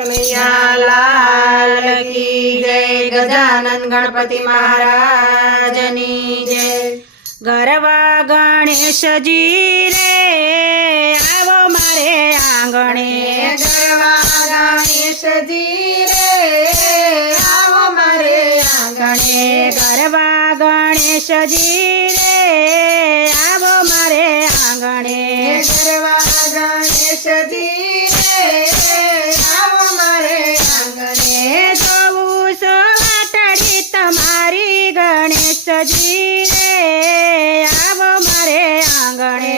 કનૈયા લાલ કી જય. ગજાનન ગણપતિ મહારાજની જય. ગરવા ગણેશજી રે, આવો મારે આંગણે. ગરવા ગણેશજી રે, આવો મારે આંગણે. ગરવા ગણેશજી રે, આવો મારે આંગણે. ગરવા ગણેશજી રે જો રે આવો મારે આંગણે.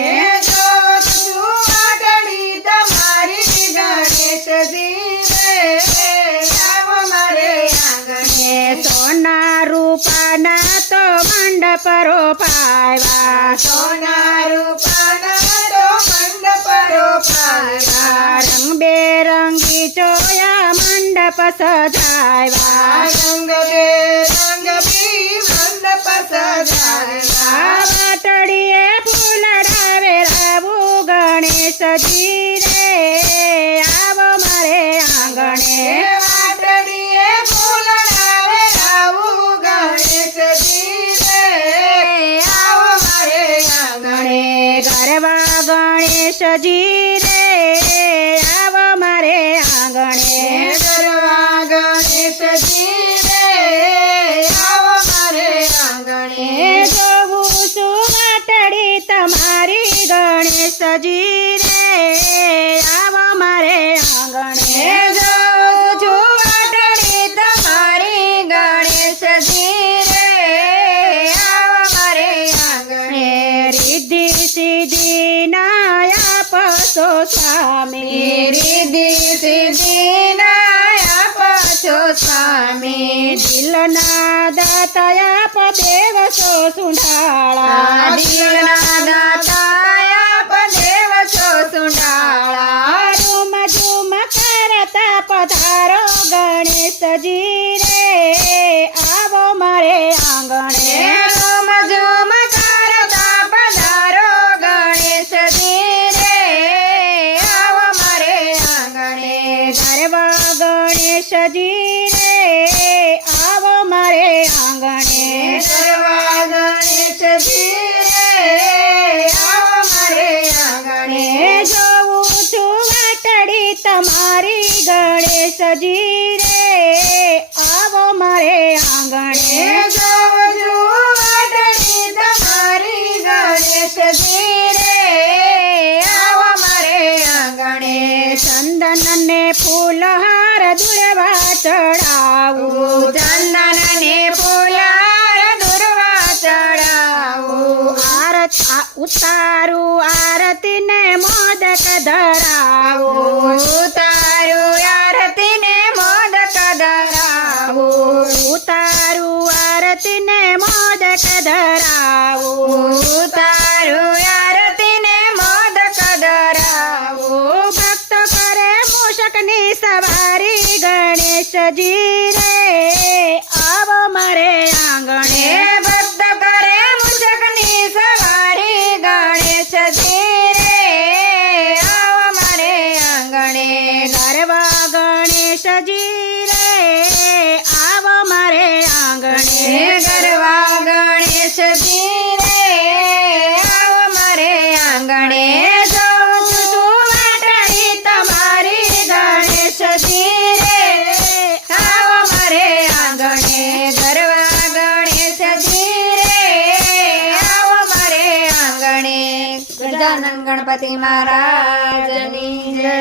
સોના રૂપાના તો મંડપ રોપાવ્યા સોના રૂપાના તો મંડપ રોપાયા રંગબેરંગી ચોયા મંડપ સજાવ્યા રંગ બે રંગ બી મંડપ સજાવ્યા વાટડીએ ફૂલડાવે રાવું ગણેશજી રે આવો મારે આંગણે વાટડીએ ફૂલડાવે રાવું ગણેશજી રે આવો મારે આંગણે ગરવા ગણેશજી રે ગણેશજી રે આવો મારે આંગણે. હે જો જો વાટડી તમારી ગણેશજી રે આવો મારે આંગણે. રિદ્ધિ સિદ્ધિ નાયા પસો સ્વામી. રીધિ સિદ્ધિ નાયા પાછો સ્વામી. દિલના દાતયા પદેવ સો સુંઢાળા. દિલના દાતા છો સુંડાળા ઝુમ કરતા પધારો ગણેશજી રે આવો મારે આંગણે. ઝુમ ઝુમ કરતા પધારો ગણેશજી રે આવો મારે આંગણે. ગરબા ગણેશજી રે આવો મારે આંગણે. ગરવા ગણેશજી. તમારી ગણેશજી રે આવો મારે આંગણે. વાટડી તમારી ગણેશજી રે આવો મારે આંગણે. ચંદનને ફૂલહાર દુર્વા ચડાવું. ચંદનને ને ફૂલાર દુર્વા ચડાવું. આરત ઉતારું આરતીને મોદક ધરાવું. ઉતારું આરતી ને મોદક ધરાવું તારું આરતીને મોદક ધરાવું ભક્ત કરે મૂષકની સવારી ગણેશજી રે. આવો મારે આંગણે. ભક્ત કરે મુજકની સવારી ગણેશજી રે. આવો મારે આંગણે. ગરબા ગણેશજી ગરવા ગણેશજી રે આવો મારે આંગણે જોઉં છું વાટડી તમારી ગણેશજી રે આવો મારે આંગણે ગરવા ગણેશજી રે આવો મારે આંગણે ગણપતિ મહારાજની જય.